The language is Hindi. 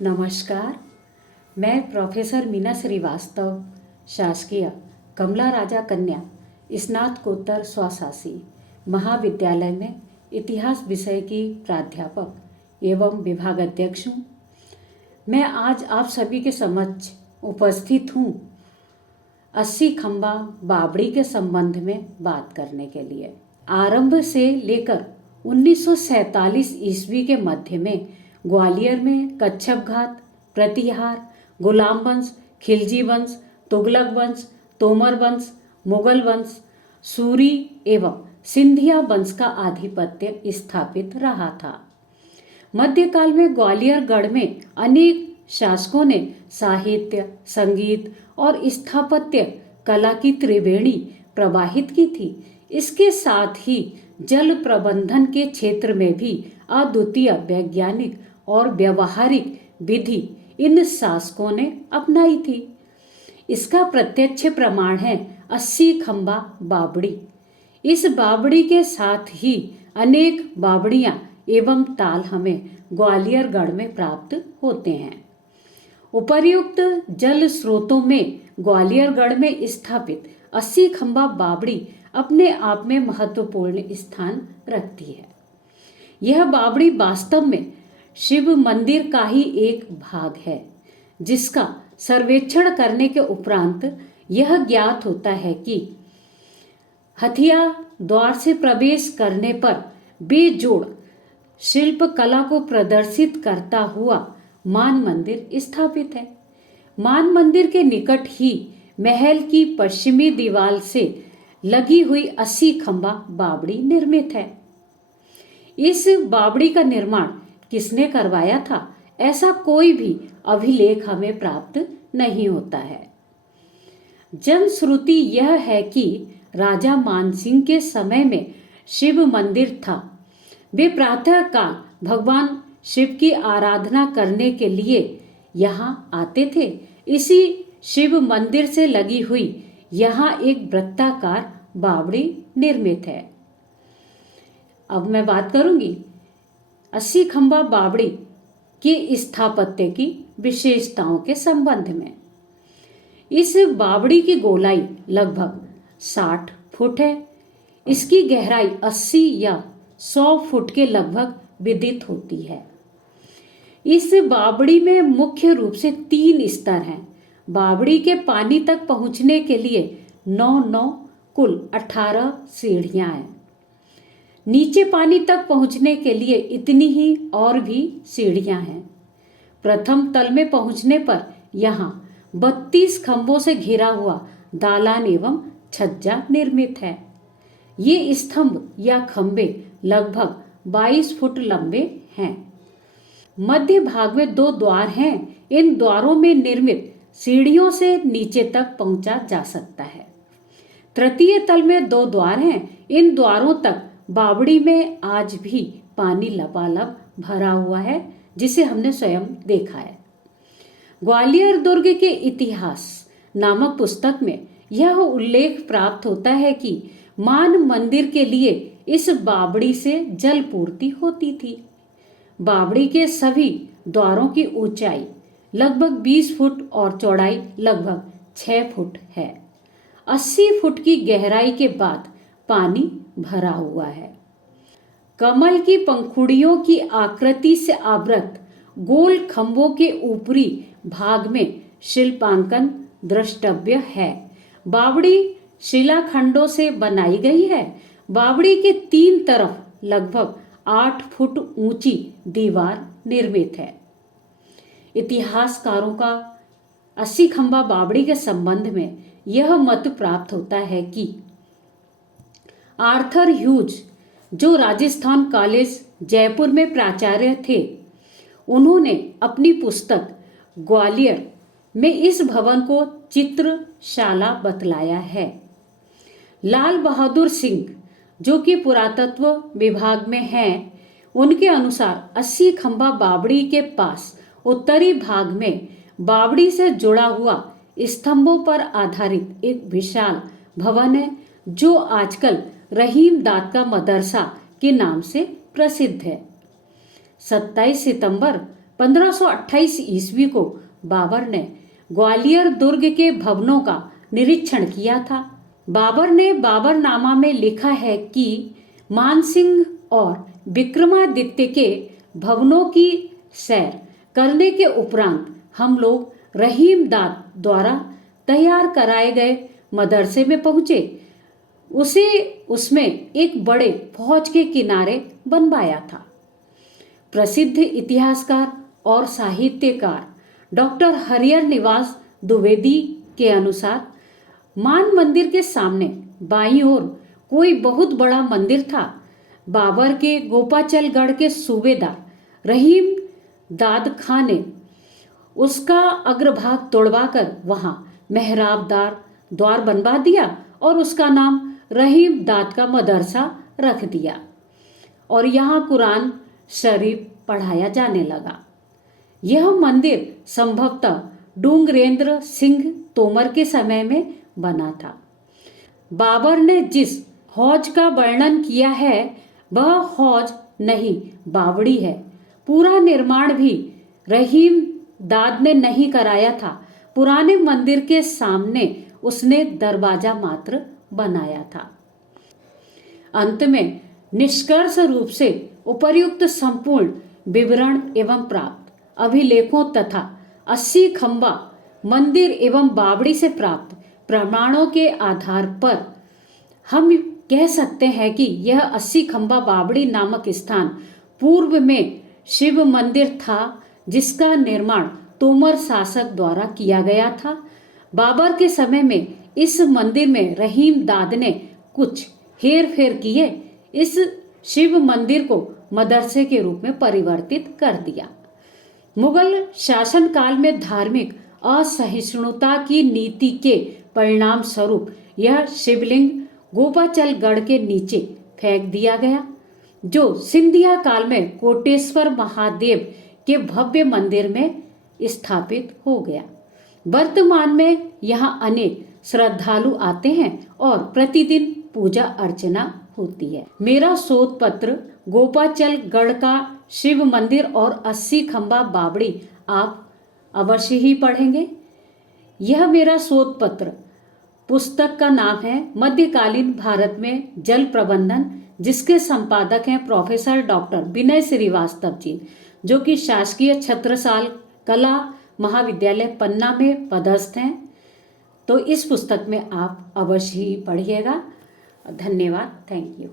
नमस्कार। मैं प्रोफेसर मीना श्रीवास्तव, शासकीय कमला राजा कन्या स्नातकोत्तर स्वशासी महाविद्यालय में इतिहास विषय की प्राध्यापक एवं विभागाध्यक्ष हूँ। मैं आज आप सभी के समक्ष उपस्थित हूँ 80 खंबा बावड़ी के संबंध में बात करने के लिए। आरंभ से लेकर 1947 ईस्वी के मध्य में ग्वालियर में कच्छप घात, प्रतिहार, गुलाम वंश, खिलजी वंश, तुगलक वंश, तोमर वंश, मुगल वंश, सूरी एवं सिंधिया वंश का आधिपत्य स्थापित रहा था। मध्यकाल में ग्वालियर गढ़ में अनेक शासकों ने साहित्य, संगीत और स्थापत्य कला की त्रिवेणी प्रवाहित की थी। इसके साथ ही जल प्रबंधन के क्षेत्र में भी अद्वितीय वैज्ञानिक और व्यवहारिक विधि इन शासकों ने अपनाई थी। इसका प्रत्यक्ष प्रमाण है 80 खंबा बावड़ी। इस बावड़ी के साथ ही अनेक बावड़ियां एवं ताल हमें ग्वालियर गढ़ में प्राप्त होते हैं। उपर्युक्त जल स्रोतों में ग्वालियर गढ़ में स्थापित 80 खंबा बावड़ी अपने आप में महत्वपूर्ण स्थान रखती है। यह बावड़ी वास्तव में शिव मंदिर का ही एक भाग है, जिसका सर्वेक्षण करने के उपरांत यह ज्ञात होता है कि हथिया द्वार से प्रवेश करने पर बेजोड़ शिल्प कला को प्रदर्शित करता हुआ मान मंदिर स्थापित है। मान मंदिर के निकट ही महल की पश्चिमी दीवार से लगी हुई 80 खंबा बावड़ी निर्मित है। इस बावड़ी का निर्माण किसने करवाया था, ऐसा कोई भी अभिलेख हमें प्राप्त नहीं होता है। जनश्रुति यह है कि राजा मानसिंह के समय में शिव मंदिर था। वे प्रातः काल भगवान शिव की आराधना करने के लिए यहाँ आते थे। इसी शिव मंदिर से लगी हुई यहाँ एक वृत्ताकार बावड़ी निर्मित है। अब मैं बात करूंगी 80 खंबा बावड़ी के स्थापत्य की विशेषताओं के संबंध में। इस बावड़ी की गोलाई लगभग 60 फुट है। इसकी गहराई 80 या 100 फुट के लगभग विदित होती है। इस बावड़ी में मुख्य रूप से 3 स्तर हैं। बावड़ी के पानी तक पहुंचने के लिए 9 कुल 18 सीढ़ियां हैं। नीचे पानी तक पहुंचने के लिए इतनी ही और भी सीढ़ियां हैं। प्रथम तल में पहुंचने पर यहाँ 32 खंभों से घिरा हुआ दालान एवं छज्जा निर्मित है। ये स्तंभ या खंभे लगभग 22 फुट लंबे हैं। मध्य भाग में 2 द्वार हैं। इन द्वारों में निर्मित सीढ़ियों से नीचे तक पहुंचा जा सकता है। तृतीय तल में 2 द्वार हैं। इन द्वारों तक बावड़ी में आज भी पानी लबालब भरा हुआ है, जिसे हमने स्वयं देखा है। ग्वालियर दुर्ग के इतिहास नामक पुस्तक में यह उल्लेख प्राप्त होता है कि मान मंदिर के लिए इस बावड़ी से जल पूर्ति होती थी। बावड़ी के सभी द्वारों की ऊंचाई लगभग 20 फुट और चौड़ाई लगभग 6 फुट है। 80 फुट की गहराई के बाद पानी भरा हुआ है। कमल की पंखुड़ियों की आकृति से आवृत गोल खंभों के ऊपरी भाग में शिल्पांकन द्रष्टव्य है। बावड़ी शिलाखंडों से बनाई गई है। बावड़ी के 3 तरफ लगभग 8 फुट ऊंची दीवार निर्मित है। इतिहासकारों का 80 खंबा बावड़ी के संबंध में यह मत प्राप्त होता है कि आर्थर ह्यूज, जो राजस्थान कॉलेज जयपुर में प्राचार्य थे, उन्होंने अपनी पुस्तक ग्वालियर में इस भवन को चित्रशाला बतलाया है। लाल बहादुर सिंह, जो कि पुरातत्व विभाग में हैं, उनके अनुसार 80 खंबा बावड़ी के पास उत्तरी भाग में बावड़ी से जुड़ा हुआ स्तंभों पर आधारित एक विशाल भवन है, जो आजकल रहीम दाद का मदरसा के नाम से प्रसिद्ध है। 27 सितंबर 1528 ईस्वी को बाबर ने ग्वालियर दुर्ग के भवनों का निरीक्षण किया था। बाबर ने बाबरनामा में लिखा है कि मानसिंह और विक्रमादित्य के भवनों की सैर करने के उपरांत हम लोग रहीम दाद द्वारा तैयार कराए गए मदरसे में पहुंचे। उसे उसमें एक बड़े फौज के किनारे बनवाया था। प्रसिद्ध इतिहासकार और साहित्यकार डॉक्टर हरिहर निवास द्विवेदी के अनुसार मान मंदिर के सामने बाईं ओर कोई बहुत बड़ा मंदिर था। बाबर के गोपाचलगढ़ के सूबेदार रहीम दाद खां ने उसका अग्रभाग तोड़वाकर वहां मेहराबदार द्वार बनवा दिया और उसका नाम रहीम दाद का मदरसा रख दिया और यहाँ कुरान शरीफ पढ़ाया जाने लगा। यह मंदिर संभवतः डूंगरेंद्र सिंह तोमर के समय में बना था। बाबर ने जिस हौज का वर्णन किया है वह हौज नहीं बावड़ी है। पूरा निर्माण भी रहीम दाद ने नहीं कराया था। पुराने मंदिर के सामने उसने दरवाजा मात्र बनाया था। अंत में निष्कर्ष रूप से उपर्युक्त संपूर्ण विवरण एवं प्राप्त अभिलेखों तथा 80 खंबा मंदिर एवं बावड़ी से प्राप्त प्रमाणों के आधार पर हम कह सकते हैं कि यह 80 खंबा बावड़ी नामक स्थान पूर्व में शिव मंदिर था, जिसका निर्माण तोमर शासक द्वारा किया गया था। बाबर के समय में इस मंदिर में रहीम दाद ने कुछ हेर फेर किए इस शिव मंदिर को मदरसे के रूप में परिवर्तित कर दिया। मुगल शासन काल में धार्मिक असहिष्णुता की नीति के परिणाम स्वरूप यह शिवलिंग गोपाचलगढ़ के नीचे फेंक दिया गया, जो सिंधिया काल में कोटेश्वर महादेव के भव्य मंदिर में स्थापित हो गया। वर्तमान में यहाँ अनेक श्रद्धालु आते हैं और प्रतिदिन पूजा अर्चना होती है। मेरा शोध पत्र गोपाचलगढ़ का शिव मंदिर और 80 खंबा बावड़ी आप अवश्य ही पढ़ेंगे। यह मेरा शोध पत्र पुस्तक का नाम है मध्यकालीन भारत में जल प्रबंधन, जिसके संपादक हैं प्रोफेसर डॉक्टर विनय श्रीवास्तव जी, जो कि शासकीय छत्रसाल कला महाविद्यालय पन्ना में पदस्थ हैं। तो इस पुस्तक में आप अवश्य ही पढ़िएगा। धन्यवाद। Thank you.